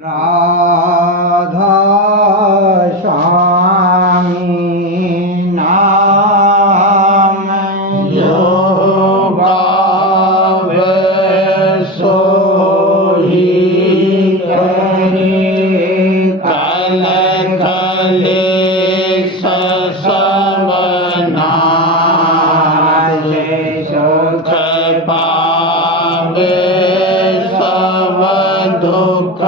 राधा स्वामी नाम जो गावे सोही करे कल कलेश सब नाशे सुख पावे सब दुख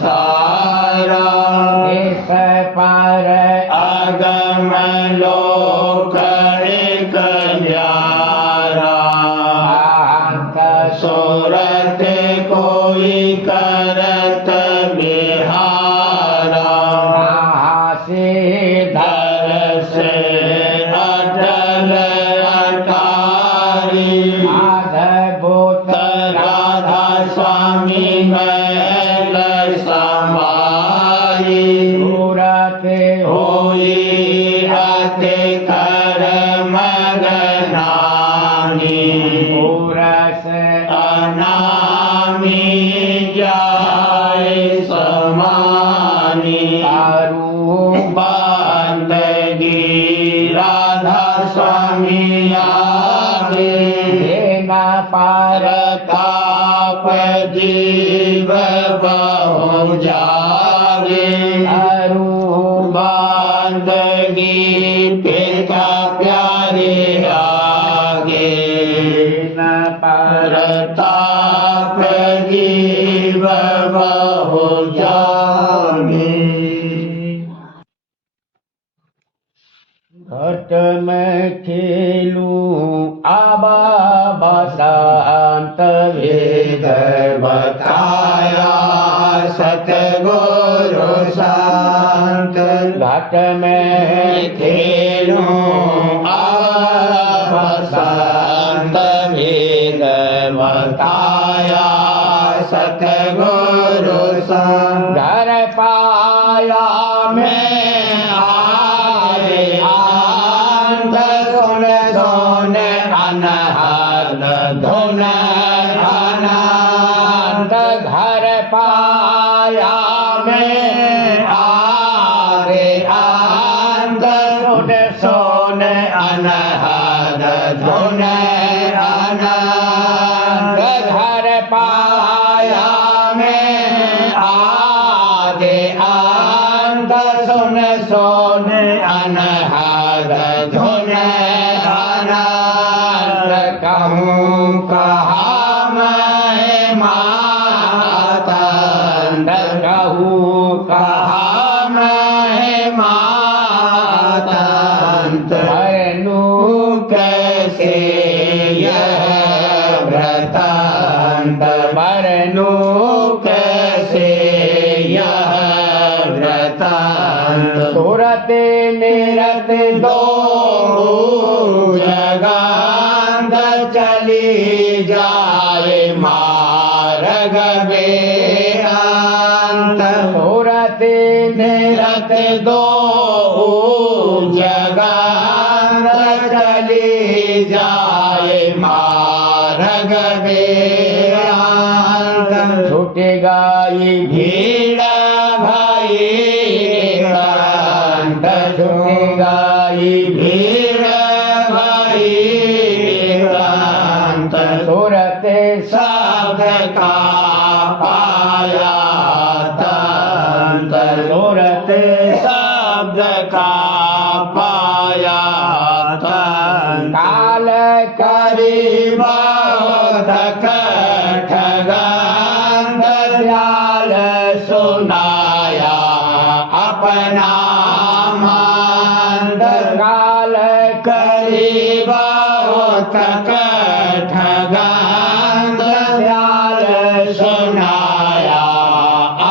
सारा इस पर अगम लोक एक न्यारा सूरत कोई करत बिहारा धर से अटल अटारी अद्भुत राधा स्वामी मैल समाई सूरत होई अति कर मगनानी पूरस अनामी जाय समानी बंदगी राधा स्वामी आगे परताप जीव बहु जागे बंदगी पिता प्यारे आगे परताप जीव बहु जागे घट में खेलूं आबा बसंत वेद बताया सतगुरु संत घट में खेलूं बसंत वेद बताया सतगुरु संत घर पाया में आए आंत सुन सुन अनहद धुन अनंत घर पाया में आरे आंत सुन सुन अनहद धुन अनंत घर पाया में आदे आंत सुन सुन अनहद धुन अनंत कहूँ कहा मैं मातंड कहूँ कहा मैं मातंत मरनु कैसे यह व्रतांत मरनु कैसे यह व्रतांत सूरत निरत दो जगांत चली जाए मार्ग बेअंत सूरत निरत दो जगांत चली जाए मार्ग बेअंत छूट गई भीड़ भाई कांत छूट गई भीड़ भाई कांत सूरत शब्द का पाया तंत सूरत शब्द का पाया तंत काल करीब ठगंत दयाल सुनाया अपना मंद काल करीब तक ठगंत दयाल सुनाया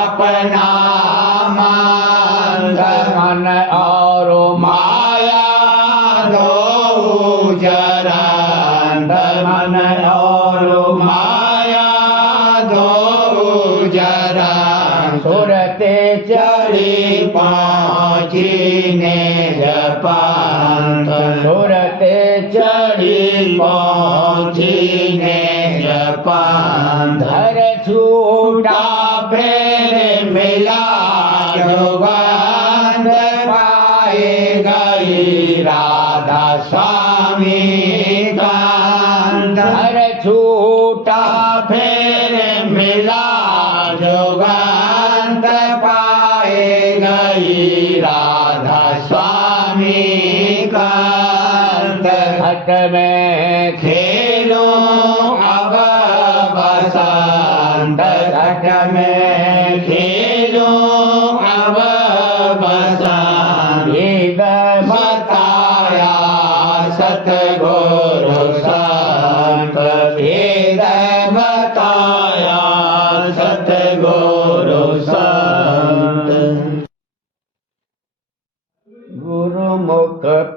अपना मंद मन और माया दो जरंद मन और माया दो जरंद सूरत चढ़ी पहुँची ने जपंत सूरत चढ़ी पहुँची ने जपंत धर छूटा फिर मिला युगंध पाए गई राधा स्वामी कांत धर छूटा फिर मिला युगंध पाए गई राधा स्वामी कांत घट में खेलो अब बसंत घट में खेल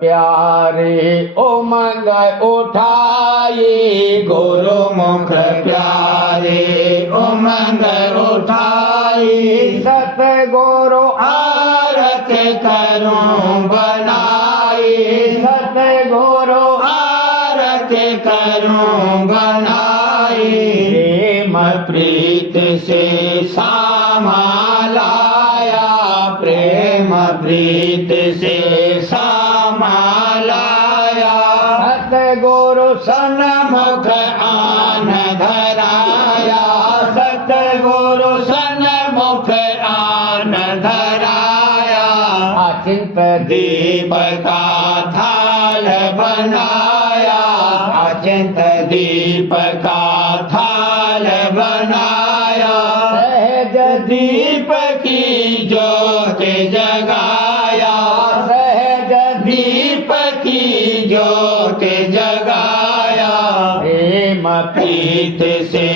प्यारे उमंग उठाई गुरुमुख प्यारे उमंग उठाई सतगुरु आरत करूं बनाई सतगुरु आरत करूं बनाई प्रेम प्रीत से सामा लाया प्रेम प्रीत से सामा लाया सतगुरु सन्मुख आन धराया सतगुरु सन्मुख आन धराया अचिंत दीप का थाल बनाया अचिंत दीप का थाल बनाया सहज दीप की ज्योत जगाया सहज दीप की ज्योत जगाया प्रेम प्रीत से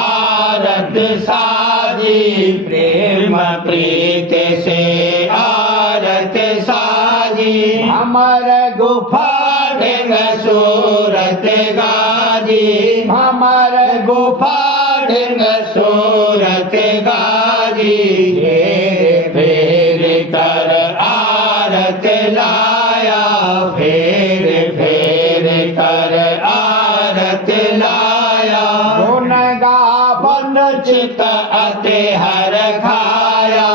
आरत साजी प्रेम प्रीत से आरत साजी हमर गुफा ढंग सूरत गाजी हमर गुफा ढंग सूरत गाजी फेर फेर कर आरत लाया फेर फेर कर आरत लाया गुण गावन चित अति हर खाया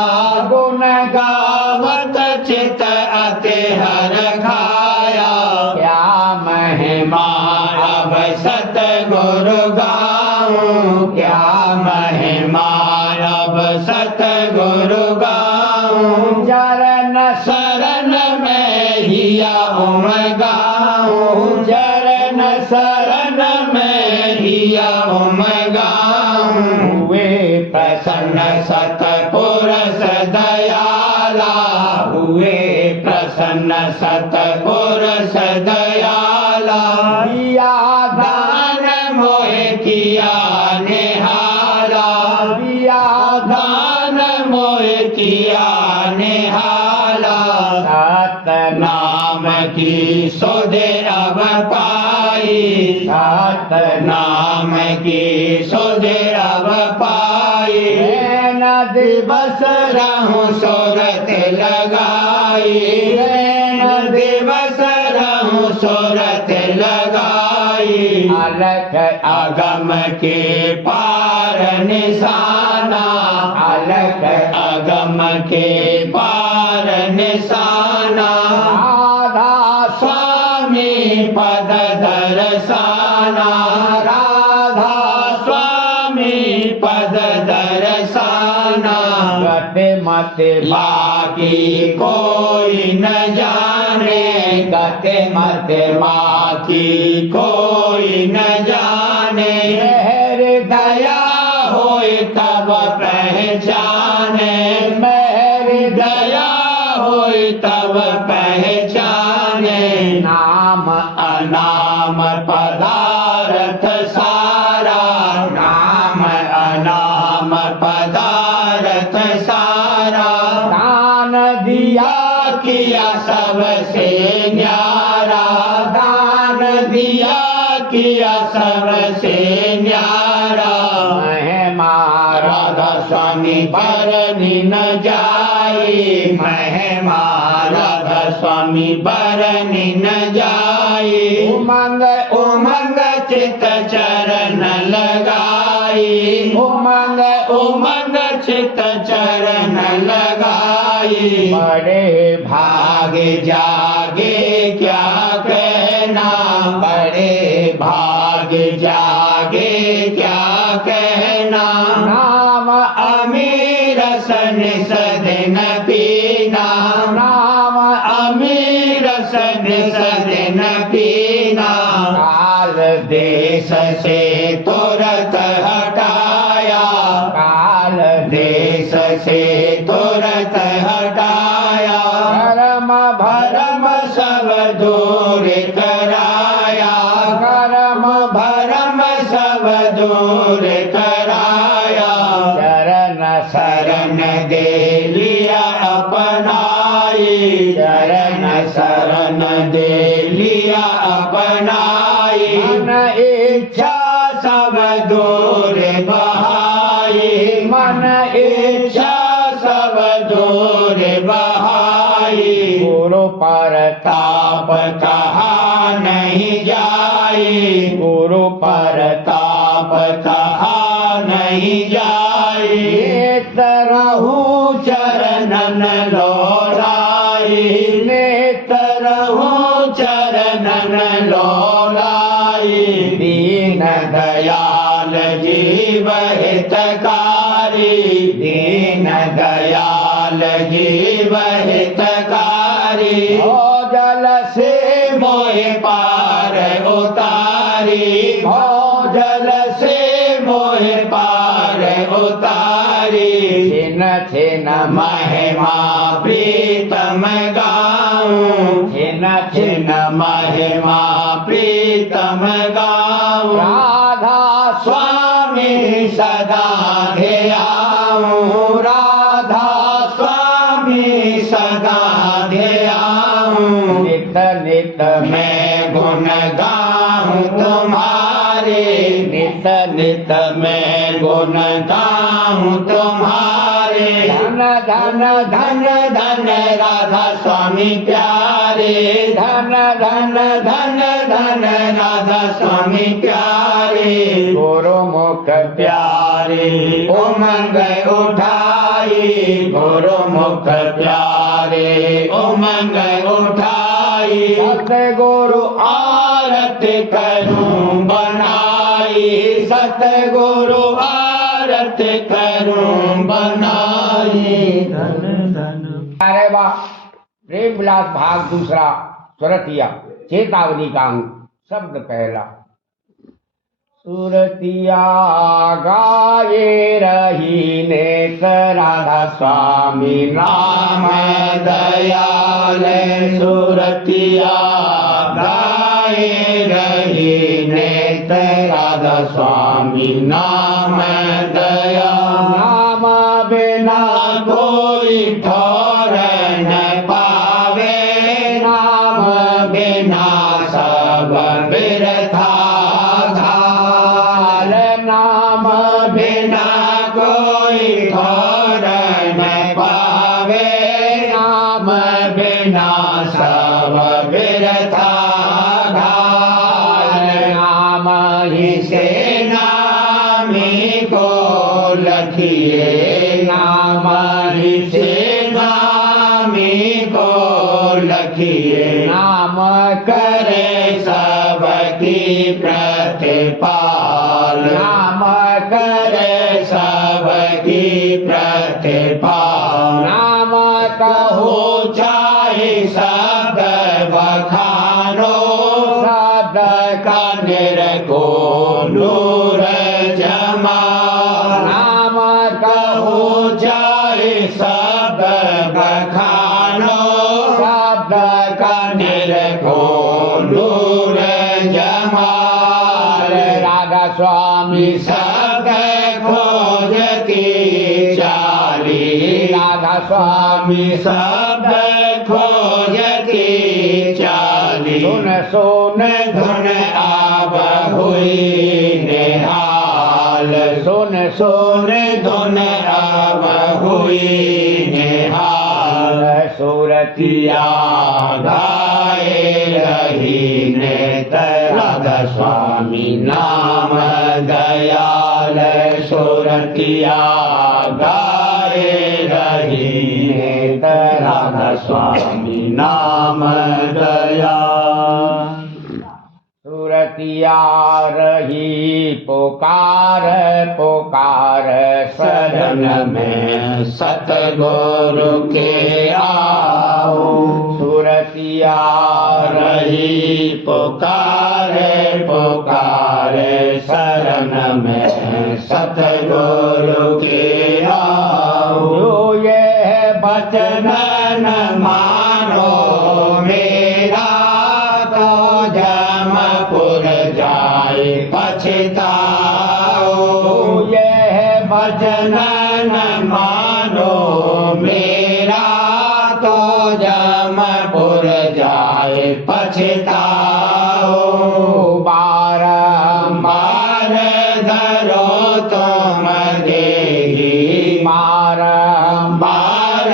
गुण गावत चित अति हर खाया क्या महिमा अब सतगुरु गाऊं क्या महिमा अब सतगुरु गाऊं चरण शरण में हिया उम गाऊं चरण शरण में हिया उम गाऊं हुए प्रसन्न सतपुरुष दयाला हुए प्रसन्न सतपुरुष दयाला दिया दान मोहे किया निहाला दिया दान मोहे किया निहाला सतना नाम की सोदे अब पाई नाम की सोदे अब पाई नदी दिवस रहूं सोरत लगाई दिवस रहूं सोरत लगाई अलख अगम के पार निशाना अलख अगम के पार निशाना राधा स्वामी पद दर्शाना राधा स्वामी पद दर्शाना गते मते बाकी कोई न जाने गते मत बाकी कोई न जाने दया होए तब पहचाने मेरी दया होए तब पहचाने नाम अनाम पदार्थ सारा नाम अनाम पदार्थ सारा दान दिया किया सबसे न्यारा दान दिया किया सबसे न्यारा महिमा राधा स्वामी बरनी न जाई महिमा राधा स्वामी बरनी न जाई उमंग उमंग चित चरण लगाई उमंग उमंग चित चरण लगाई बड़े भाग जागे क्या कहना बड़े भाग जागे क्या कहना नाम अमीर सन सदन पीना नाम अमीर सन सदन पीना काल देश से तुरत हटाया काल देश से तुरत हटाया कर्म भरम सब दूर कराया कर्म भरम सब दूर कराया चरण शरण दे लिया अपनाया चरण शरण दे लिया अपनाई मन इच्छा सब दूर बहाई मन इच्छा सब दूर बहाई गुरु पर ताप कहा नहीं जाई गुरु पर ताप कहा नहीं जाई तरहु चरणन लोलाई तरहु चरणन लोलाई दीन दयाल जीव हितकारी दीन दयाल जीव हितकारी हो जल से मोहे पार उतारी हो जल से मोहे पार उतारी छिन छिन महिमा प्रीतम गाऊं छिन छिन महिमा प्रीतम गाऊं राधा स्वामी सदा ध्याऊं राधा स्वामी सदा ध्याऊं नित नित मैं गुण गाऊं तुम्हारे नित नित मैं गुण गाऊं तुम्हारे धन धन धन धन राधा स्वामी प्यारे धन धन धन धन राधा स्वामी प्यारे गुरु मुख प्यारे उमंग उठाई गुरु मुख प्यारे उमंग उठाई सतगुरु आरत करूं बनाई सतगुरु आरत करूं बनाई अरे वाह प्रेम विलास भाग दूसरा सुरतिया चेतावनी का अंग शब्द पहला सुरतिया गाये रही नेत राधा स्वामी नाम दयाल सुरतिया गाए रही नेत राधा स्वामी नाम दया नाम बिना कोई ठोर न पावे नाम बिना सब बिरथा घाल नाम बिना कोई ठोर न पावे नाम बिना सब बिरथा घाल नाम ही से नामी को लखिए नाम ही से नामी को लखिए नाम करे सबकी प्रतिपाल नाम करे सबकी प्रतिपाल नाम कहो चाहे शब्द बखानो शब्द का निरको नूर जमा नाम कहो चाहे शब्द बखानो शब्द का निरको नूर जमा राधा स्वामी सब खोजती चाली राधा स्वामी सब खोजती चाली सुन सुन धुन आब हुई निहाल सुन सुन धुन आब हुई निहाल सूरतिया गाए रही नेत राधा स्वामी नाम दयाल सुरतिया गाए रही नेत राधा स्वामी नाम दयाल सूरतिया रही पुकार पुकार शरण में सतगुरु के आओ सूरतिया रही पुकार पुकार शरण में सतगुरु के आओ जो ये वचन न मानो मेरा तो जमपुर जाए पछताओ ये वचन न मानो मेरा तो पछताओ। बारंबार धरो तुम देहि, बारंबार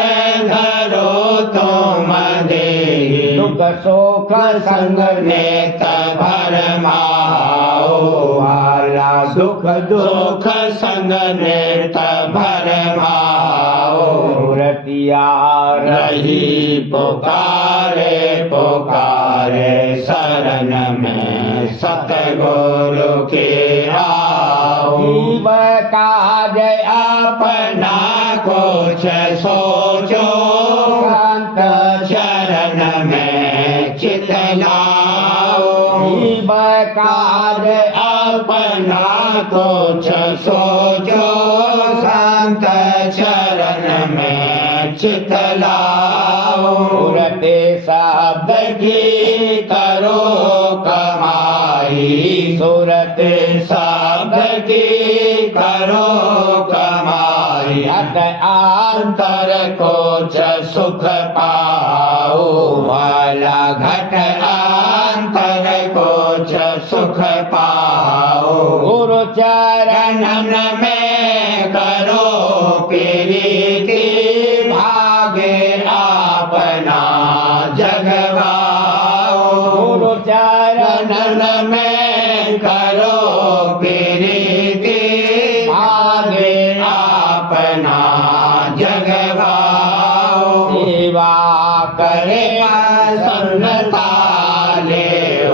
धरो तुम देहि। दुख सुख संग नेत भरमाओ, वाला दुख दुख संग नेत भरमाओ। रतिया रही पुकारे पुकारे शरण में सतगुरु के आओ। जीव काज अपना कुछ सोचो, संत चरण में चित लाओ। जीव काज अपना कुछ सोचो, संत चरण में चित लाओ। सूरते शब्द की करो कमाई, सूरते शब्द की करो कमाई। अत आंत अंतर कुछ सुख पाओ, वाला घट अंतर कुछ सुख पाओ। गुरु चरण चरण में करो प्रीति, भागे अपना जगवाओ। गुरु चरण चरण में करो प्रीति, भागे अपना जगवाओ। सेवा करे प्रसन्नता ले ओ,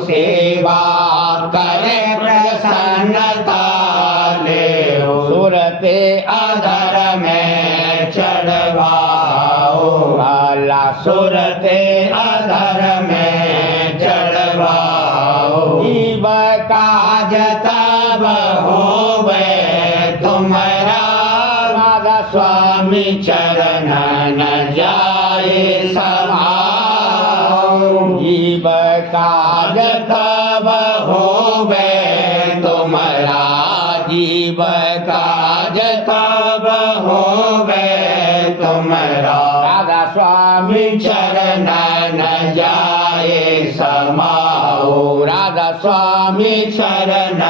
सेवा करे प्रसन्नता ले ओ। सूरते अधर में चढ़वाओ, वाला सुरते अधर में चढ़वाओ। जीव काज तब होवे तुम्हारा, राधा स्वामी चरण न जाए समाओ। जीव काज तब होवे तुम्हारा, जीव काज तब होवे तुम्हारा। राधा स्वामी चरण न जाए समाओ, राधा स्वामी चरण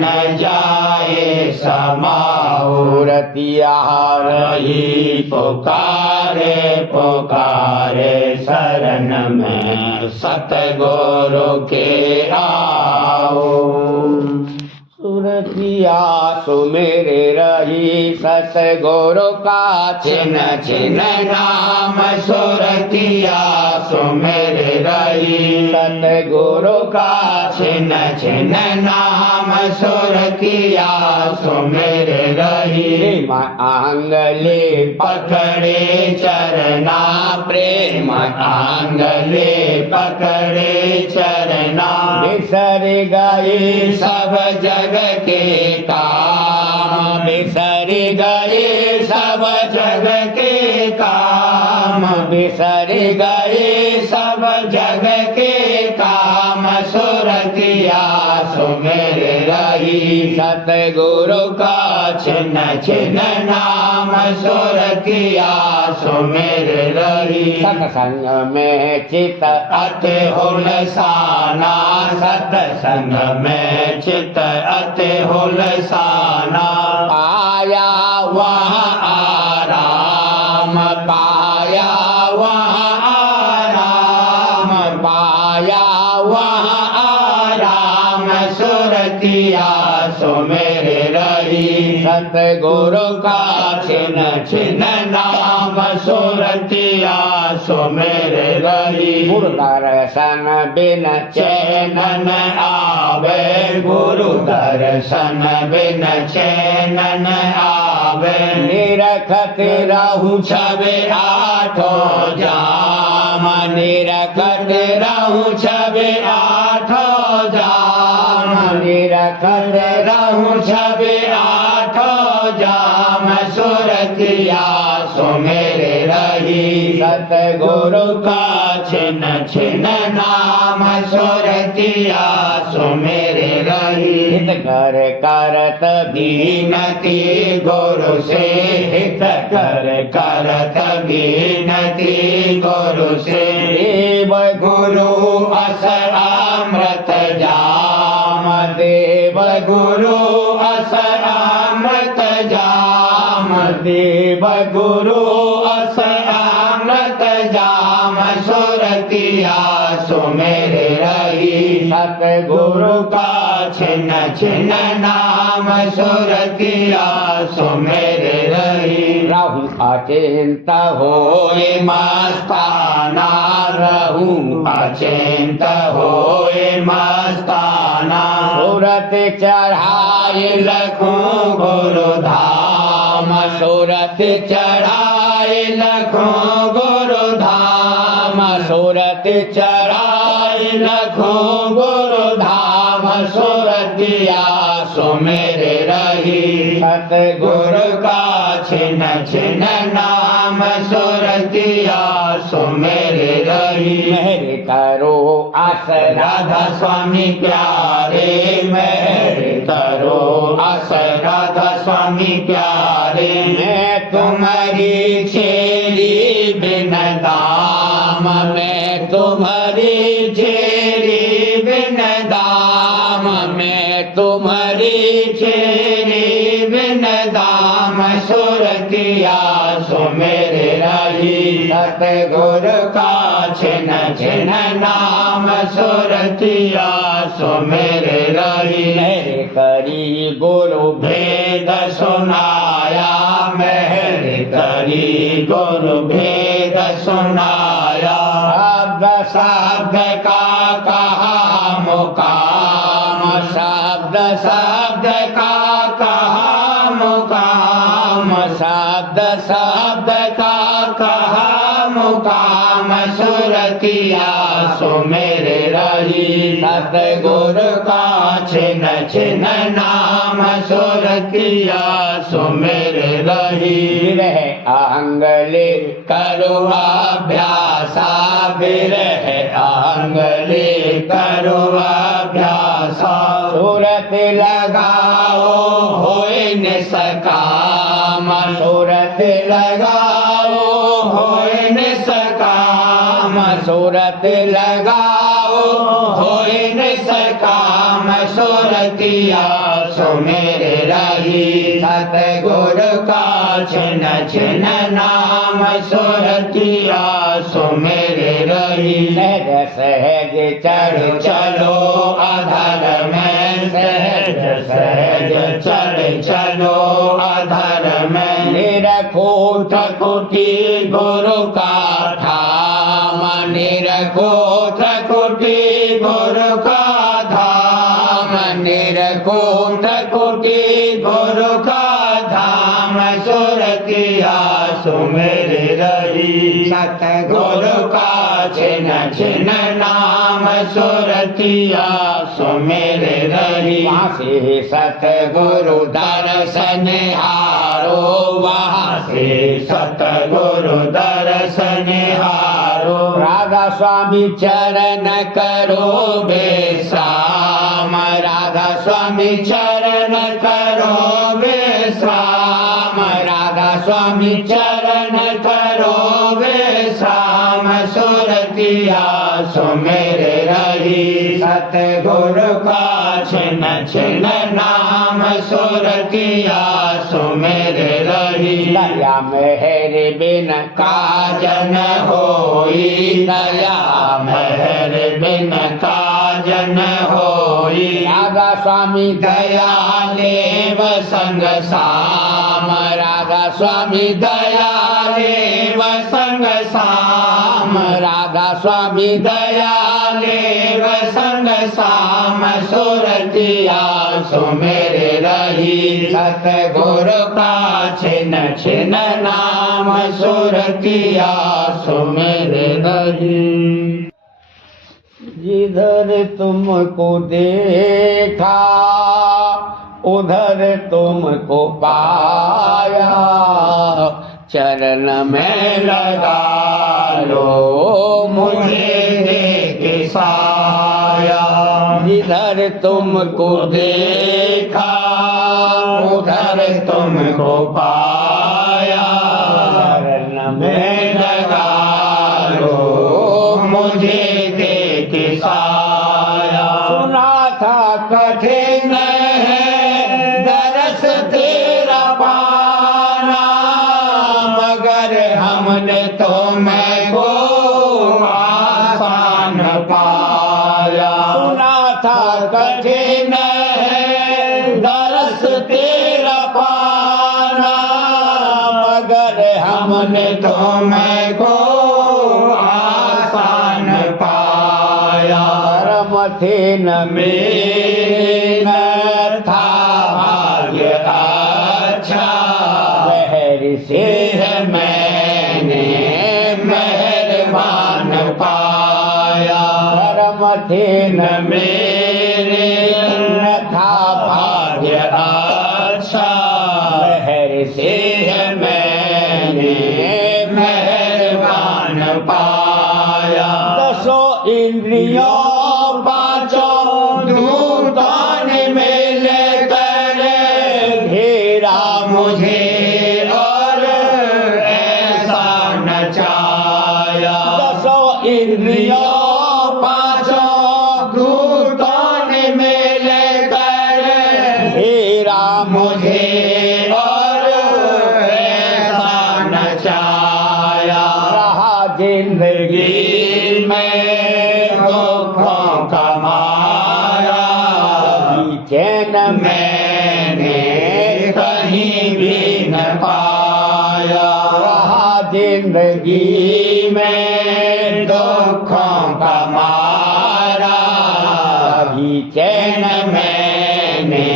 न जाए समाओ। रतिया रही पुकारे पुकारे शरण में सतगुरु के आओ। सुरतिया सुमेरे रही सतगुरु का छिन्न छिन्न नाम सुरतिया सुमेरे रही, सतगुरु का छिन्न छिन्न नाम सुरतिया सुमेरे रही। आंगले पकड़े चरना प्रेम आंगले पकड़े चरना, बिसर गए सब जग के काम, बिसर गए सब जग के काम, बिसर गए सब जग के काम। सुरतिया सुमेरे रही, सतगुरु का छिन्न छिन्न नाम सुरतिया सुमेरे रही। सत्संग में चित अति हुलसाना, सत्संग में चित अति हुलसाना, पाया वहाँ आराम, पाया वहाँ आराम, पाया वहाँ आराम। सुरतिया सुमेरे रही, सतगुरु का छिन्न छिन्न नाम सुरतिया सुमेरे रही। गुरु दर्शन बिन चैन न आवे, गुरु दर्शन बिन चैन न आवे। निरखत रहूं छबे आठों जाम, निरखत रहूं छबे आठों जाम, निरखत रहूं छबे आठों जाम। सुरतिया सुमेरे रही, सतगुरु का छिन्न छिन्न नाम सुरतिया सुमेरे रही। हित कर करत बीनती गुरु से, हित कर करत बीनती गुरु से। देव गुरु अस अमृत जाम देव गुरु अस अमृत जाम देव गुरु अस अमृत जाम सुरतिया सुमेर रही सतगुरु का छिन छिन नाम सुरतिया सुमेर रही रहूं अचिंत होए मस्ताना रहूं अचिंत होए मस्ताना सूरत चढ़ाए लखों गुरु धाम सूरत चढ़ाए लखों गुरु धाम सूरत चढ़ाए लखों गुरु धाम सुरतिया सुमेर रही सतगुरु का छिन छिन नाम सुरतिया सुमेर रही मेहर करो आस राधा स्वामी प्यारे मेहर करो आस राधा स्वामी प्यारे मैं तुम्हारी छेरी बिन दाम मैं तुम्हारी छेरी बिन दाम मैं तुम्हारी छेरी बिन दाम सुरतिया सुमेर रही सतगुरु का छिन छिन नाम सुरतिया सुमेर रही मेहर करी गुरु भेद सुनाया मेहर करी गुरु भेद सुनाया शब्द शब्द का कहा मुकाम शब्द शब्द का कहा मुकाम शब्द शब्द का कहा मुकाम सुरतिया सुमेर रही सतगुरु का छिन छिन नाम सुरतिया सुमेर रही रह आंगले करो अभ्यासा बिरह आंगले करो अभ्यासा सूरत लगाओ होए निसकाम सूरत लगाओ होए निसकाम सूरत लगाओ होए निसकाम सुरतिया सुमेर रही सतगुरु का छिन छिन नाम सुरतिया सुमेर रही सहज सहज चढ़ चलो अधर में सहज सहज चढ़ चलो अधर में निरखो त्रकुटी गुरु का धाम निरखो त्रकुटी गुरु का धाम निरखो त्रकुटी गुरु का धाम सुरतिया सुमेर रही सतगुरु का छिन छिन नाम सुरतिया सुमेर रही वहाँ से सतगुरु दर्शन हारो वहाँ से सतगुरु दर्शन हारो राधा स्वामी चरण करो विश्राम राधा स्वामी चरण करो विश्राम राधा स्वामी चरण करो विश्राम सुरतिया सुमेर रही सतगुरु का छिन छिन नाम सुरतिया सुमेर रही दया मेहर बिन काजन होई दया मेहर बिन काजन होई राधा स्वामी दया लेव संग साम राधा स्वामी दया लेव संग साम राधा स्वामी दया लेव संग साम सुरतिया सुमेर रही सतगुरु का छिन छिन नाम सुरतिया सुमेर रही जिधर तुमको देखा उधर तुमको पाया चरण में लगा लो मुझे देख साया जिधर तुमको देखा उधर तुमको पाया चरण में मैं लगा लो मुझे देख साया। सुना था कठिन है दरस तेरा पाना, मगर हमने तो मैं को आसान पाया। सुना था कठिन है दरस तेरा पाना, मगर हमने तो मैं को आसान पाया। कर्म थे न मेरे न था भाग्य अच्छा, महर से है मैंने मेहरबान पाया। कर्म थे न मेरे न था भाग्य अच्छा, महर से है मैंने मेहरबान पाया। दसों इंद्रियों पांचों दूतों ने मिल कर घेरा मुझे और ऐसा नचाया। दसों इंद्रियों पांचों दूतों ने मिल कर घेरा मुझे और ऐसा नचाया। रहा जिंदगी जिंदगी में दुखों का मारा, चैन में मैंने कहीं भी न पाया। रहा जिंदगी में दुखों का मारा, भी चैन मैंने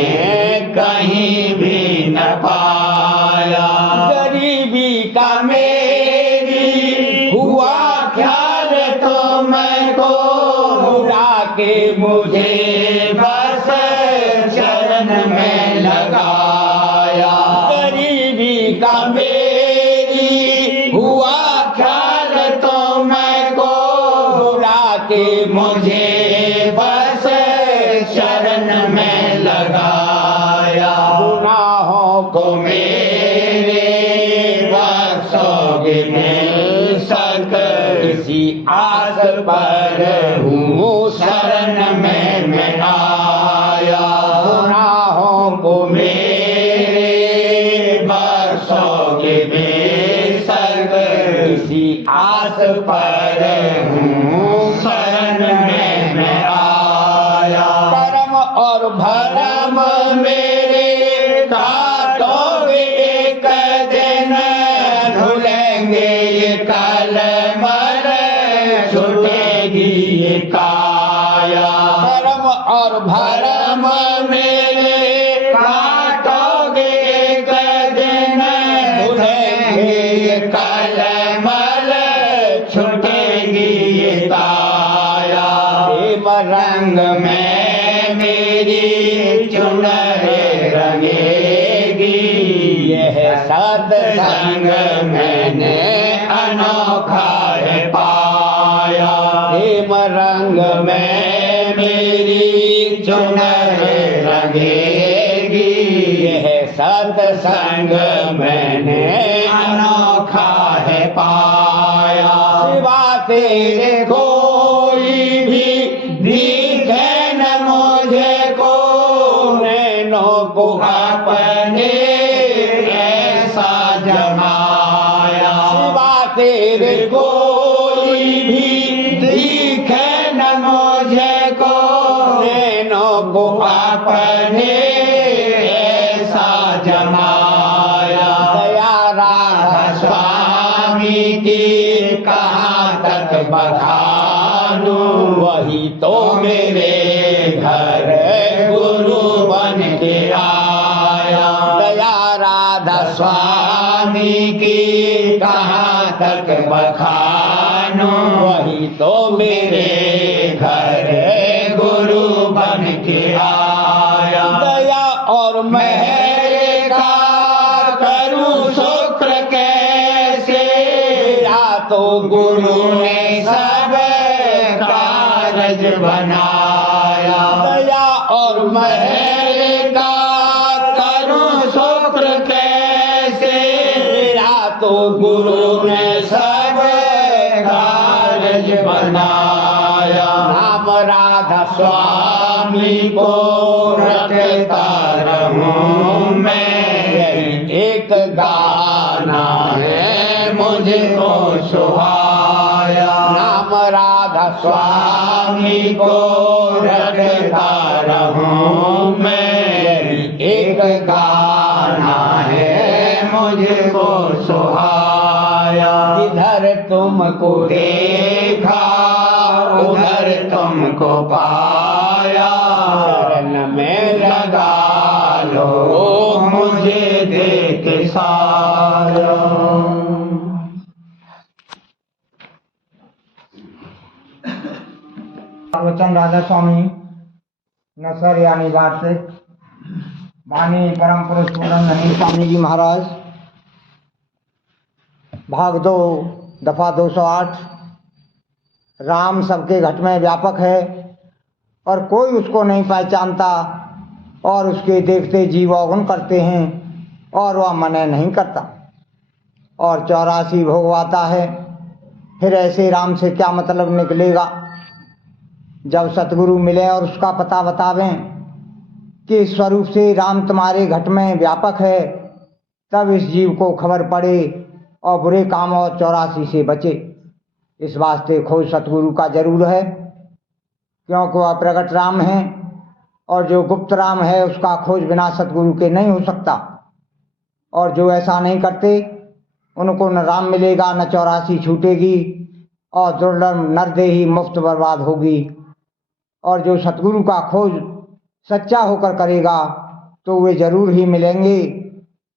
कहीं भी न पाया। गरीबी का मेरी हुआ ख्याल तो मैं को उड़ा के मुझे बस चरण में लगाया। गरीबी का मेरी हुआ ख्याल तो मैं को उड़ा के मुझे बस शरण में लगाया। गुनाहों को को मेरे बख्शोगे मिल सक, किसी आस पर हूँ शरण में मैं आया। गुनाहों को मेरे बख्शोगे मिल सक, किसी आस पर हूँ शरण में मैं आया। कर्म और भरम भरम मेरे काटोगे एक दिन, धुलेंगे ये कलमल, छूटेगी ये काया। कर्म और भरम भरम मेरे काटोगे एक दिन, धुलेंगे ये कलमल, छूटेगी ये काया। प्रेम रंग रंग में मेरी चुनरे रंगेगी, यह सत्संग मैंने अनोखा है पाया। प्रेम रंग में मेरी चुनरे रंगेगी, यह सत्संग मैंने अनोखा है पाया। सिवा तेरे कोई भी दिखे न मुझे को, नैनों को अपने ऐसा जमाया। सिवा तेरे कोई भी दिखे न मुझे को, नैनों को अपने ऐसा जमाया। दया राधा स्वामी की कहाँ तक बखानू, वही तो मेरे घर गुरु बन के आया। दया राधा स्वामी की कहाँ तक बखानू, वही तो मेरे घर गुरु बन के आया। दया और मेहर का करूं शुक्र कैसे, मेरा तो गुरु ने सब कारज बनाया। दया और महल का करूं शुक्र कैसे, मेरा तो गुरु ने सब कारज बनाया। बनाया। नाम राधा स्वामी को रटता रहूं मैं, एक गाना है मुझको सुहाया। नाम राधा स्वामी को रटता रहूं मैं, एक गाना है मुझको सुहाया। इधर तुमको देखा उधर तुमको पाया, शरण में लगा लो मुझे देख साया। वचन राधा स्वामी नसर यानी बात से वाणी परम पुरुष पूरन स्वामी जी महाराज, भाग 2 दफा 208। राम सबके घट में व्यापक है और कोई उसको नहीं पहचानता, और उसके देखते जीव अवगुण करते हैं और वह मने नहीं करता, और 84 भोगवाता है। फिर ऐसे राम से क्या मतलब निकलेगा? जब सतगुरु मिले और उसका पता बतावें कि इस स्वरूप से राम तुम्हारे घट में व्यापक है, तब इस जीव को खबर पड़े और बुरे काम और 84 से बचे। इस वास्ते खोज सतगुरु का जरूर है, क्योंकि वह प्रगट राम है, और जो गुप्त राम है उसका खोज बिना सतगुरु के नहीं हो सकता। और जो ऐसा नहीं करते उनको न राम मिलेगा न 84 छूटेगी, और दुर्लभ नरदेही मुफ्त बर्बाद होगी। और जो सतगुरु का खोज सच्चा होकर करेगा तो वे जरूर ही मिलेंगे,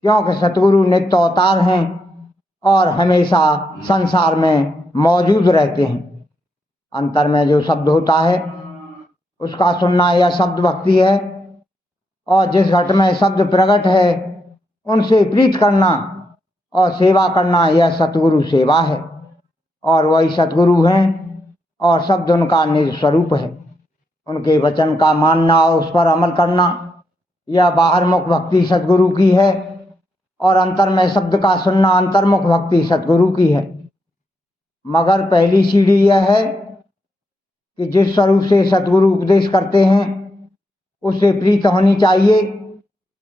क्योंकि सतगुरु नित्य अवतार हैं और हमेशा संसार में मौजूद रहते हैं। अंतर में जो शब्द होता है उसका सुनना यह शब्द भक्ति है, और जिस घट में शब्द प्रकट है उनसे प्रीत करना और सेवा करना यह सतगुरु सेवा है। और वही सतगुरु हैं और शब्द उनका निज स्वरूप है। उनके वचन का मानना और उस पर अमल करना यह बाहरमुख भक्ति सतगुरु की है, और अंतर में शब्द का सुनना अंतर्मुख भक्ति सतगुरु की है। मगर पहली सीढ़ी यह है कि जिस स्वरूप से सतगुरु उपदेश करते हैं उससे प्रीत होनी चाहिए,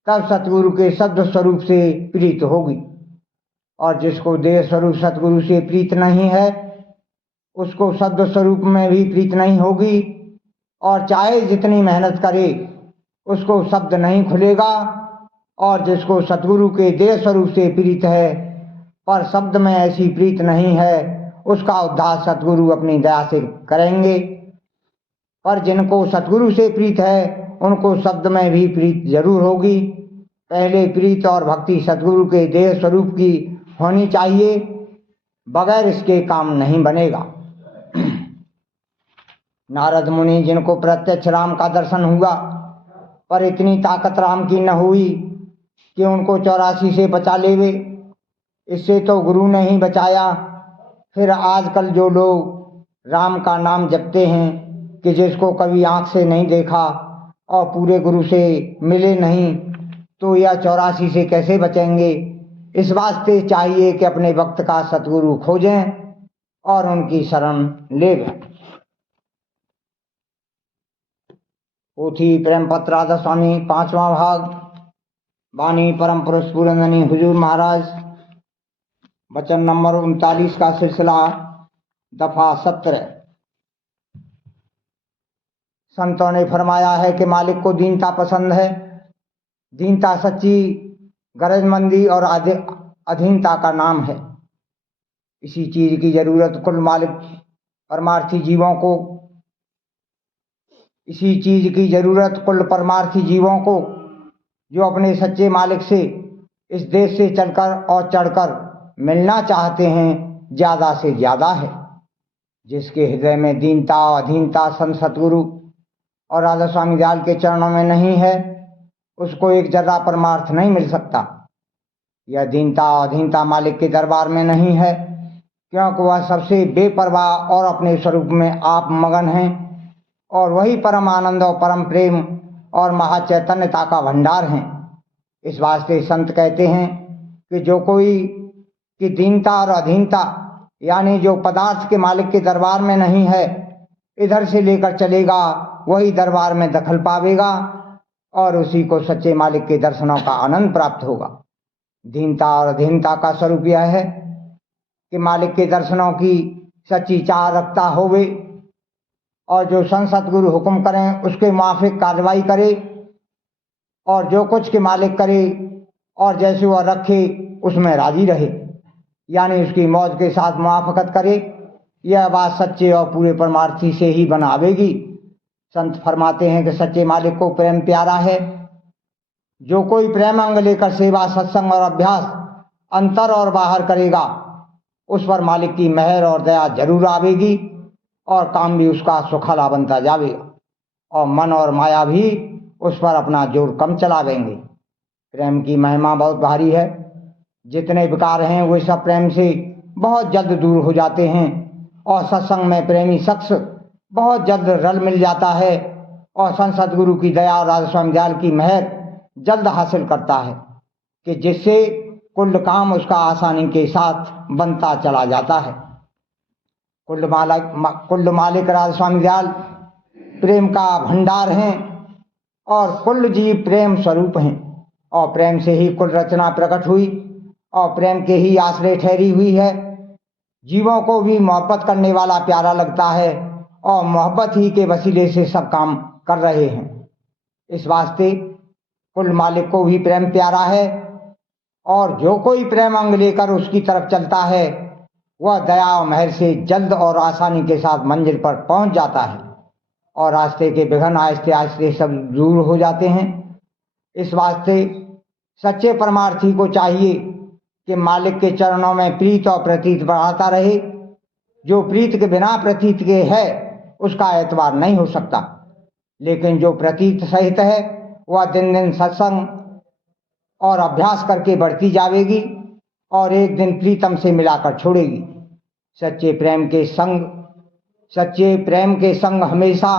तब सतगुरु के शब्द स्वरूप से प्रीत होगी। और जिसको देह स्वरूप सतगुरु से प्रीत नहीं है उसको शब्द स्वरूप में भी प्रीत नहीं होगी, और चाहे जितनी मेहनत करे उसको शब्द नहीं खुलेगा। और जिसको सतगुरु के देह स्वरूप से प्रीत है पर शब्द में ऐसी प्रीत नहीं है, उसका उद्धार सतगुरु अपनी दया से करेंगे। पर जिनको सतगुरु से प्रीत है उनको शब्द में भी प्रीत जरूर होगी। पहले प्रीत और भक्ति सतगुरु के देह स्वरूप की होनी चाहिए, बगैर इसके काम नहीं बनेगा। नारद मुनि जिनको प्रत्यक्ष राम का दर्शन हुआ, पर इतनी ताकत राम की न हुई कि उनको 84 से बचा लेवे, इससे तो गुरु ने ही बचाया। फिर आजकल जो लोग राम का नाम जपते हैं कि जिसको कभी आंख से नहीं देखा और पूरे गुरु से मिले नहीं, तो यह 84 से कैसे बचेंगे? इस वास्ते चाहिए कि अपने वक्त का सतगुरु खोजें और उनकी शरण लेवें। पोथी प्रेम पत्र राधा स्वामी 5वां भाग, वाणी परम पुरुष पूरंदनी हुजूर महाराज, वचन नंबर 39 का सिलसिला दफा 17। संतों ने फरमाया है कि मालिक को दीनता पसंद है। दीनता सच्ची गरजमंदी और अधीनता का नाम है। इसी चीज की जरूरत कुल मालिक परमार्थी जीवों को इसी चीज की जरूरत कुल परमार्थी जीवों को जो अपने सच्चे मालिक से इस देश से चलकर और चढ़कर मिलना चाहते हैं ज्यादा से ज्यादा है। जिसके हृदय में दीनता और अधीनता संत सतगुरु और राधा स्वामी दयाल के चरणों में नहीं है, उसको एक जर्रा परमार्थ नहीं मिल सकता। यह दीनता और अधीनता मालिक के दरबार में नहीं है, क्योंकि वह सबसे बेपरवाह और अपने स्वरूप में आप मगन हैं, और वही परम आनंद और परम प्रेम और महाचैतन्यता का भंडार हैं। इस वास्ते संत कहते हैं कि जो कोई की दीनता और अधीनता यानी जो पदार्थ के मालिक के दरबार में नहीं है, इधर से लेकर चलेगा वही दरबार में दखल पावेगा और उसी को सच्चे मालिक के दर्शनों का आनंद प्राप्त होगा। दीनता और अधीनता का स्वरूप यह है कि मालिक के दर्शनों की सच्ची चाह रखता होवे और जो संत सतगुरु हुक्म करें उसके मुआफिक कार्रवाई करे और जो कुछ के मालिक करे और जैसे वह रखे उसमें राजी रहे, यानी उसकी मौज के साथ मुआफकत करे। यह बात सच्चे और पूरे परमार्थी से ही बनावेगी। संत फरमाते हैं कि सच्चे मालिक को प्रेम प्यारा है। जो कोई प्रेम अंग लेकर सेवा सत्संग और अभ्यास अंतर और बाहर करेगा उस पर मालिक की मेहर और दया जरूर आवेगी और काम भी उसका सुखला बनता जावेगा और मन और माया भी उस पर अपना जोर कम चलावेंगे। प्रेम की महिमा बहुत भारी है। जितने विकार हैं वे सब प्रेम से बहुत जल्द दूर हो जाते हैं और सत्संग में प्रेमी शख्स बहुत जल्द रल मिल जाता है और संत सतगुरु की दया और राधा स्वामी दयाल की मेहर जल्द हासिल करता है कि जिससे कुल काम उसका आसानी के साथ बनता चला जाता है। कुल मालिक राधा स्वामी दयाल प्रेम का भंडार हैं और कुल जीव प्रेम स्वरूप हैं और प्रेम से ही कुल रचना प्रकट हुई और प्रेम के ही आश्रय ठहरी हुई है। जीवों को भी मोहब्बत करने वाला प्यारा लगता है और मोहब्बत ही के वसीले से सब काम कर रहे हैं। इस वास्ते कुल मालिक को भी प्रेम प्यारा है और जो कोई प्रेम अंग लेकर उसकी तरफ चलता है वह दया और मेहर से जल्द और आसानी के साथ मंजिल पर पहुंच जाता है और रास्ते के विघ्न आहिस्ते आहिस्ते सब दूर हो जाते हैं। इस वास्ते सच्चे परमार्थी को चाहिए कि मालिक के चरणों में प्रीत और प्रतीत बढ़ाता रहे। जो प्रीत के बिना प्रतीत के है उसका एतबार नहीं हो सकता, लेकिन जो प्रतीत सहित है वह दिन दिन सत्संग और अभ्यास करके बढ़ती जाएगी और एक दिन प्रीतम से मिलाकर छोड़ेगी। सच्चे प्रेम के संग हमेशा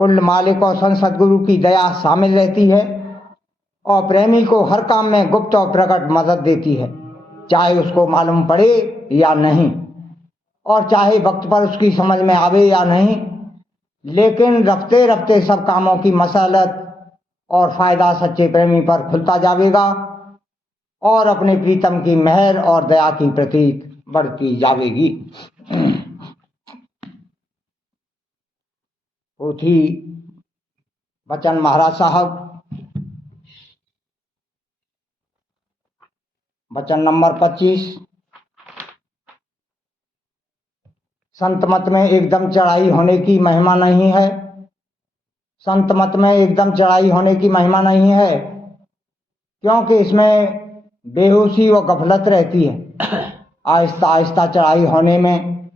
कुल मालिक और संत सद्गुरु की दया शामिल रहती है और प्रेमी को हर काम में गुप्त और प्रकट मदद देती है, चाहे उसको मालूम पड़े या नहीं और चाहे वक्त पर उसकी समझ में आवे या नहीं, लेकिन रफ्ते रफ्ते सब कामों की मसलत और फायदा सच्चे प्रेमी पर खुलता जाएगा और अपने प्रीतम की मेहर और दया की प्रतीत बढ़ती जाएगी। पोथी बचन महाराज साहब, वचन नंबर 25। संत मत में एकदम चढ़ाई होने की महिमा नहीं है। संत मत में एकदम चढ़ाई होने की महिमा नहीं है क्योंकि इसमें बेहोशी व गफलत रहती है। आहिस्ता आहिस्ता चढ़ाई होने में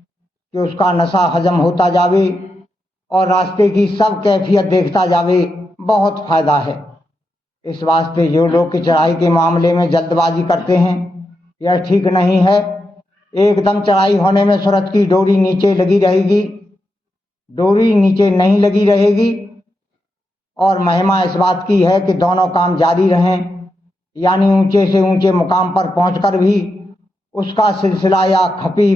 कि उसका नशा हजम होता जावे और रास्ते की सब कैफियत देखता जावे, बहुत फायदा है। इस वास्ते जो लोग की चढ़ाई के मामले में जल्दबाजी करते हैं यह ठीक नहीं है। एकदम चढ़ाई होने में सूरत की डोरी नीचे लगी रहेगी, डोरी नीचे नहीं लगी रहेगी और महिमा इस बात की है कि दोनों काम जारी रहें, यानी ऊंचे से ऊंचे मुकाम पर पहुंचकर भी उसका सिलसिला या खपी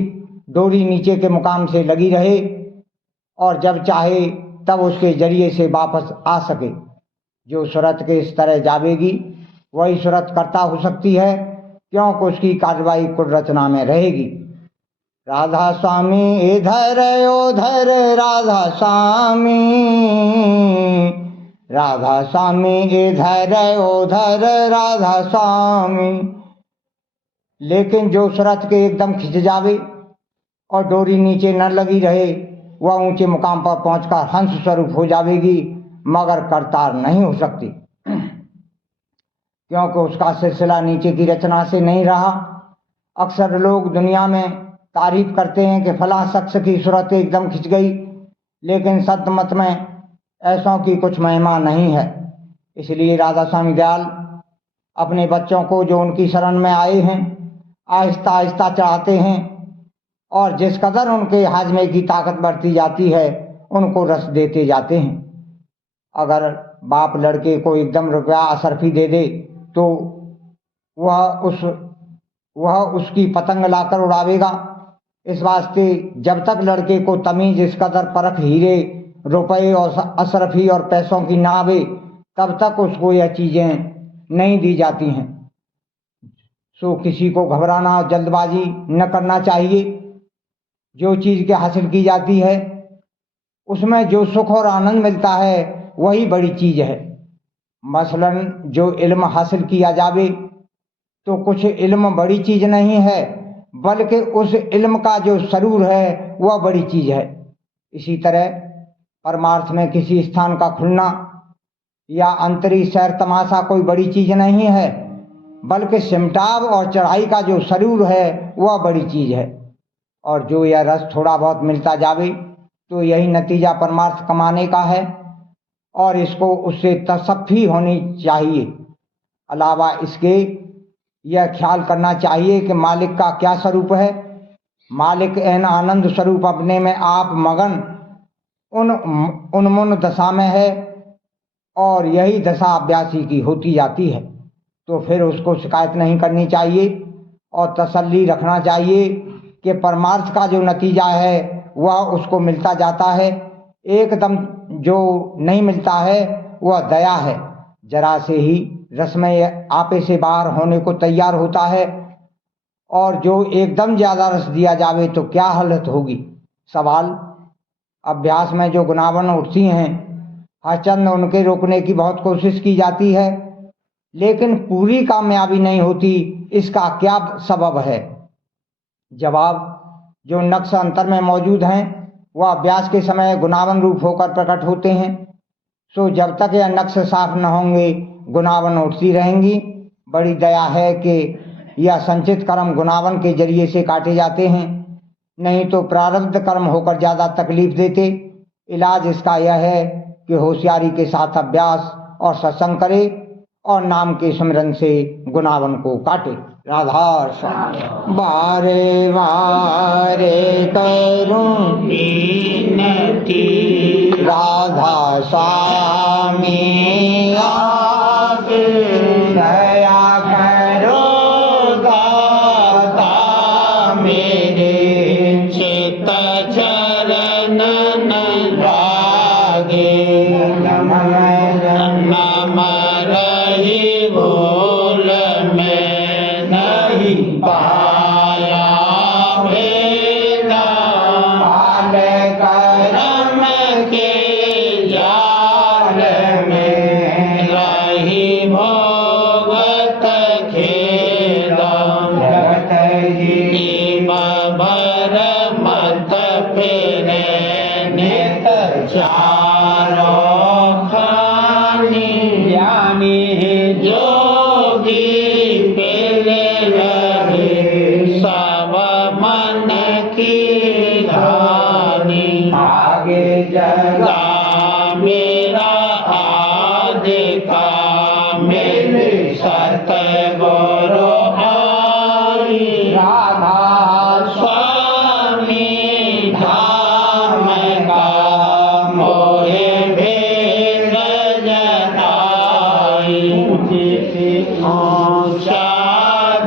डोरी नीचे के मुकाम से लगी रहे और जब चाहे तब उसके जरिए से वापस आ सके। जो सूरत के इस तरह जावेगी वही सूरत करता हो सकती है क्योंकि उसकी कार्रवाई कुल रचना में रहेगी। राधा स्वामी इधर उधर राधा स्वामी, राधा स्वामी इधर उधर राधा स्वामी। लेकिन जो सूरत के एकदम खिंच जावे और डोरी नीचे न लगी रहे वह ऊंचे मुकाम पर पहुंचकर हंस स्वरूप हो जाएगी मगर करतार नहीं हो सकती क्योंकि उसका सिलसिला नीचे की रचना से नहीं रहा। अक्सर लोग दुनिया में तारीफ करते हैं कि फला शख्स की सूरत एकदम खिंच गई, लेकिन संत मत में ऐसों की कुछ महिमा नहीं है। इसलिए राधा स्वामी दयाल अपने बच्चों को जो उनकी शरण में आए हैं आहिस्ता आहिस्ता चढ़ाते हैं और जिस कदर उनके हाजमे की ताकत बढ़ती जाती है उनको रस देते जाते हैं। अगर बाप लड़के को एकदम रुपया असरफी दे दे तो वह उसकी पतंग लाकर उड़ावेगा, इस वास्ते जब तक लड़के को तमीज इस कदर परख हीरे रुपए और अशरफी और पैसों की ना आवे, तब तक उसको यह चीजें नहीं दी जाती हैं। सो किसी को घबराना, जल्दबाजी न करना चाहिए। जो चीज के हासिल की जाती है उसमें जो सुख और आनंद मिलता है वही बड़ी चीज है। मसलन जो इल्म हासिल किया जावे तो कुछ इल्म बड़ी चीज नहीं है, बल्कि उस इल्म का जो सरूर है वह बड़ी चीज है। इसी तरह परमार्थ में किसी स्थान का खुलना या अंतरी सैर तमाशा कोई बड़ी चीज नहीं है, बल्कि सिमटाव और चढ़ाई का जो सरूर है वह बड़ी चीज है। और जो यह रस थोड़ा बहुत मिलता जावे तो यही नतीजा परमार्थ कमाने का है, और इसको उससे तसफ्फी होनी चाहिए। अलावा इसके यह ख्याल करना चाहिए कि मालिक का क्या स्वरूप है। मालिक एन आनंद स्वरूप अपने में आप मगन उन्मुन दशा में है, और यही दशा अभ्यासी की होती जाती है। तो फिर उसको शिकायत नहीं करनी चाहिए और तसल्ली रखना चाहिए कि परमार्थ का जो नतीजा है वह उसको मिलता जाता है। एकदम जो नहीं मिलता है वह दया है। जरा से ही रस में आपे से बाहर होने को तैयार होता है, और जो एकदम ज्यादा रस दिया जावे तो क्या हालत होगी। सवाल, अभ्यास में जो गुनावन उठती हैं, हरचंद उनके रोकने की बहुत कोशिश की जाती है, लेकिन पूरी कामयाबी नहीं होती। इसका क्या सबब है? जवाब, जो नक्श अंतर में मौजूद हैं वह अभ्यास के समय गुनावन रूप होकर प्रकट होते हैं। सो जब तक यह नक्श साफ न होंगे गुनावन उठती रहेंगी। बड़ी दया है कि यह संचित कर्म गुनावन के जरिए से काटे जाते हैं, नहीं तो प्रारब्ध कर्म होकर ज्यादा तकलीफ देते। इलाज इसका यह है कि होशियारी के साथ अभ्यास और सत्संग करे और नाम के स्मरण से गुनावन को काटे। राधा स्वामी। बारे बारे करूं विनती, राधा स्वामी आप दया करो दाता मेरे, चित चरण न लागे, नम रही भूल में नहीं पाया भेदा, पाल करम के जाल में रही भोगत खेदा, भर मत फेरे नित चारों खानी, ज्ञानी जोगी पेले लगे सब मन की धानी, आगे जगा मेरा आदि का मेरे सत गुरु हरि, राधा स्वामी धाम का मोहे भेद जनाई, ऊंचा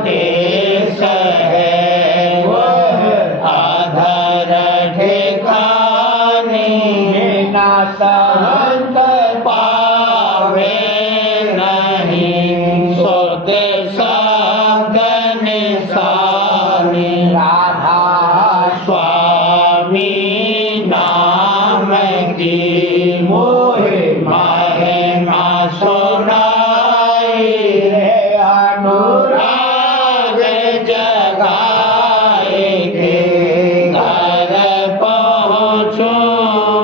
देश है वह अधर ठिकानी, बिना संत पावे नहीं सुध संग निशानी, राधा स्वामी नाम की मोहे महिमा सुनाई, अनुराग जगाए के घर पहुँचो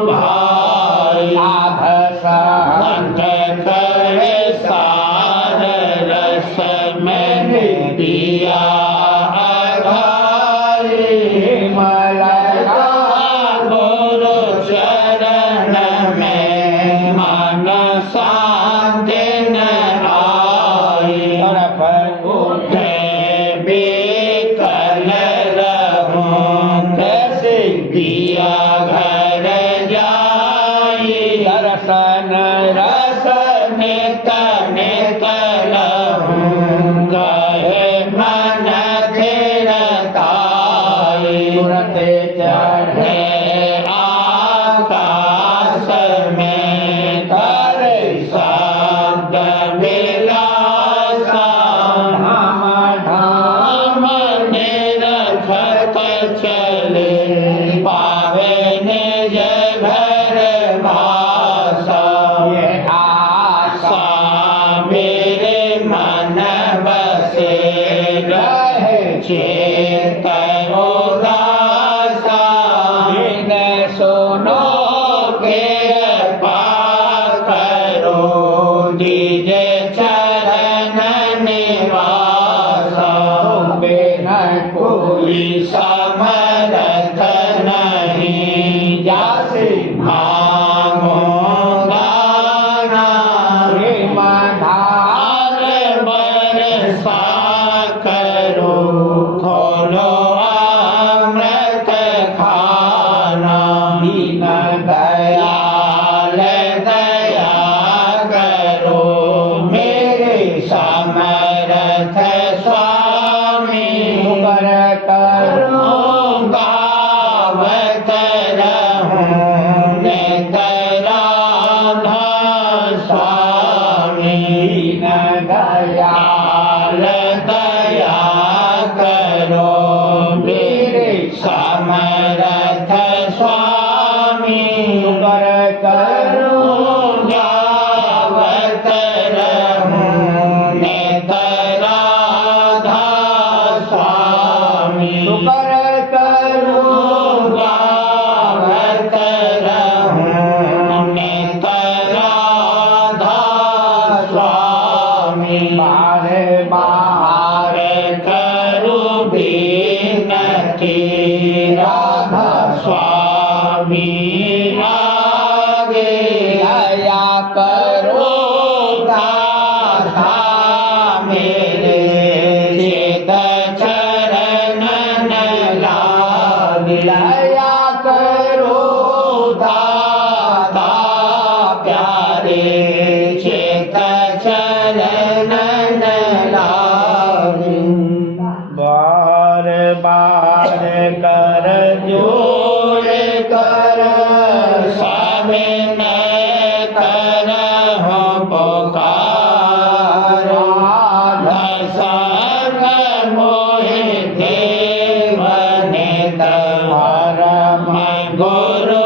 भाई, कंठ करे सार रस में दिया आधारी, मलका गुरु चरण में मन शांति न आई, उठे बेकल रहूं कैसे दिया घर जाई, दर्शन रस नित नित लहूं गए मन थिरकाई, चढ़ते चढ़े आकाश में कर शब्द विलासा धाम धाम धाम निरखत चले पावे निज घर भाषा ये आशा मेरे मन बसे रहे चेत उदासा जिन सुनो के कृपा करो दीजे चरण निवासा बिन कोई कोई समर्थ नहीं जासे मांगो दाना प्रेम धार आर बरसा करो खोलो अमृत खाना दीन दया दयाल दया करो मेरे समर्थ स्वामी कर करो गावत रहूं नित राधा स्वामी दीन दया दयाल दया करो मेरे समर्थ स्वामी कर करो गावत रहूं नित राधा स्वामी कर करो गावत रहूं नित राधा स्वामी बारे बार करू बिनती राधा स्वामी आगे दया करो दाता मेरे चित चरण लागे दया करो दाता प्यारे चित चरण लागे बार बार कर जोड़ कर स्वामी मैं करहूं पुकार संग मोहि देव नित परम गुरु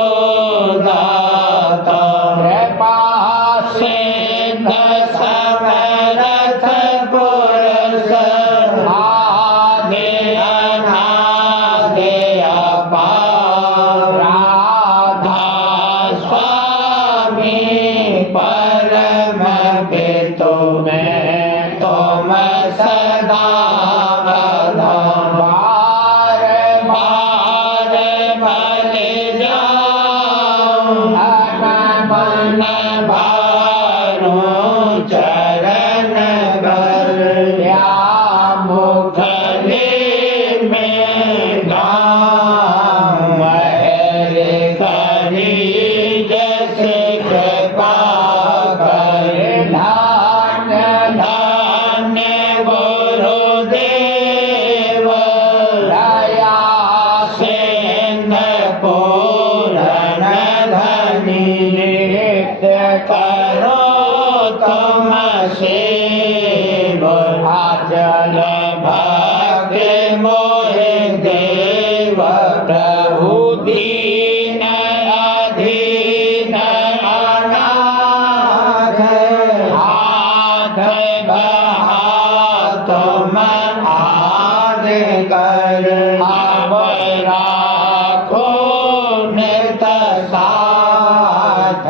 दाता कृपा सिद्ध समरथ पुरुष आदि अनादि अपार राधा स्वामी परम पितु में तुम सदा बार बार बल जाऊं मन भारू चरण बर या मुखले में गाऊं मेरे करी जैसे कृपा करे धान्य धान्य गुरुदेव दया सिंध पूरण धनी नित्य करो तुम सेव आचल भक्ति मोहि देव प्रभु दीन अधीन अनाथ हाथ बहा तुम आद कर अब राखो नित साथ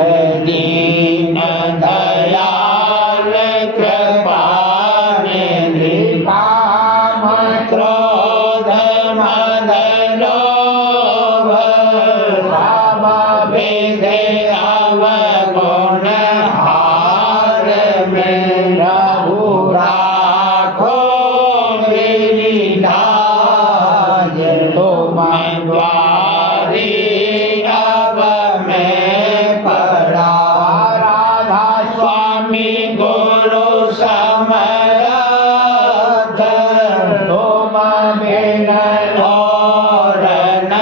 दीन दयाल कृपा निधि काम क्रोध मद लोभ सब विधि अवगुण हार में प्रभु राखो मेरी लाज तुम द्वारी अब मैं पड़ा राधा स्वामी गुरु समर्थ तुम बिन और न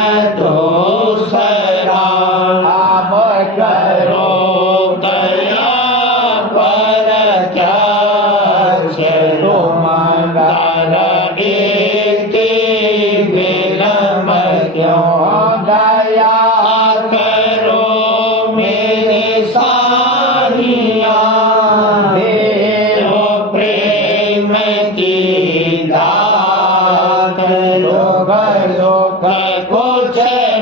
करो दया करो मेरे साहिया, देहो प्रेम की दात, लोक लोक कुछ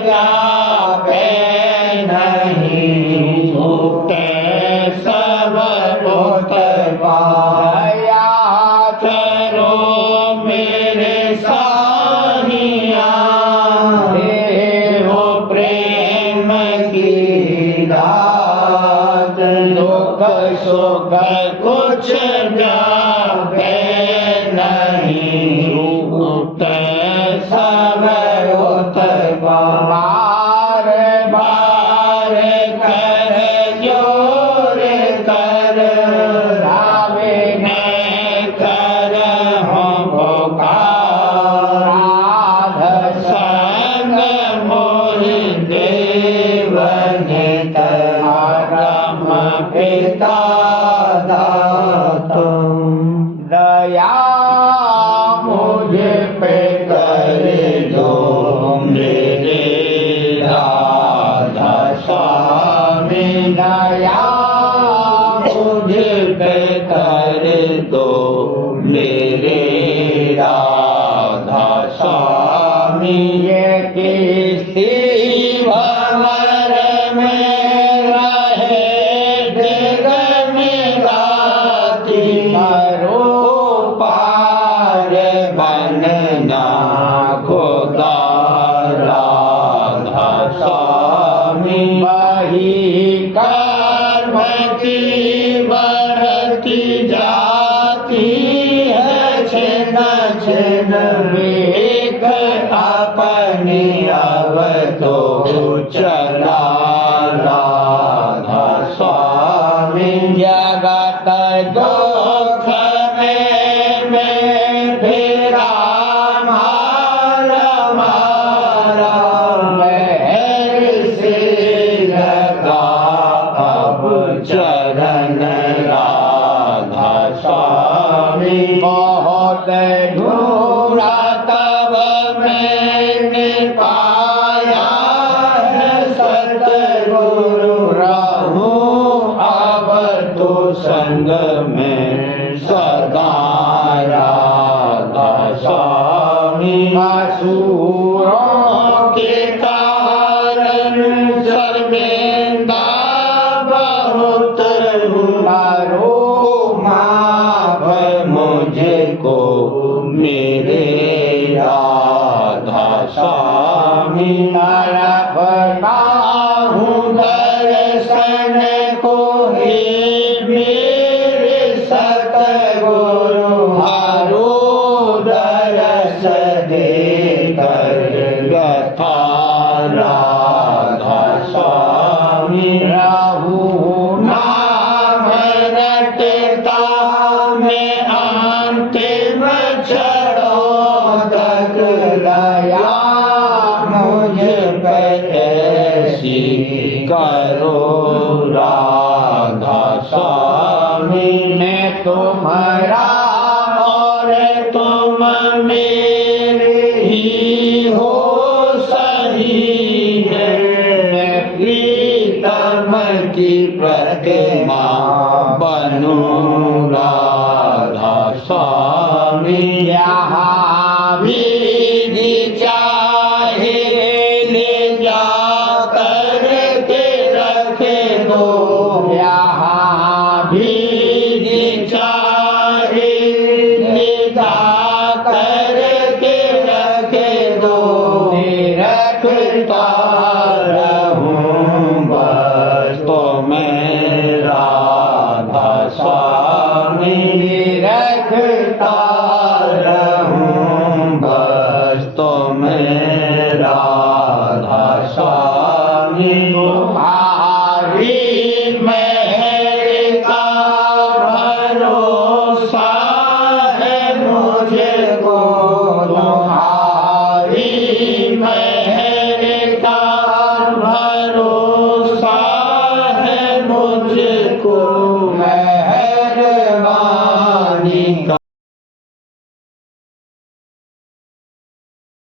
व्यापे नहीं, छूटे सब दया करो मेरे साहिया, देहो प्रेम की दात, लोक सुख कुछ व्यापे नहीं, छूटे सब बार बार कर जोर कर, भावे मैं कर हूँ पुकार, राध संग मोहि देव नित, आगम पिता दातुम, दया मुझे पे कर दो मेरे राधा स्वामी, दया मुझे पे कर दो मेरे राधा स्वामी, ये किसी भंवर में रहे दिग में गाती, करो पार बनना खुदा राधा स्वामी, वही कर्म की बढ़ती जाती है, छिन छिन वेग अपनी अब तो चला राधा स्वामी, जगत दुख में फिरा मारा महर से लगा अब चरण राधा स्वामी, बहुत ढूंढा तब मैंने पाया है सतगुरु, रहूं अब तो संग में सदा राधा स्वामी, असुरों के कारण सर्वेंदा बहुत करो माफ मुझको मेरे राधा स्वामी, तरफता हूँ दर्शन को ही मेरे सतगुरु, हारो दरस देकर व्यथा राधा स्वामी, रहू नाम रटता में अंतिम क्षणों तक, दया मुझ पर ऐसी करो राधा स्वामी, मैं तुम्हारा और तुम मेरे ही हो सही है, मैं प्रीतम की प्रतिमा बनूं राधा स्वामी, यहाँ भी चाहे ले जा कर के रखे दो, यहाँ भी चाहे ले जा कर के रखे दो, रखता रहूं बस तो मैं राधा स्वामी, रखता रहूं बस तो मैं राधा स्वामी, तुम्हारी मेहर का भरोसा है मुझको, तुम्हारी मेहर का भरोसा है मुझको, मैं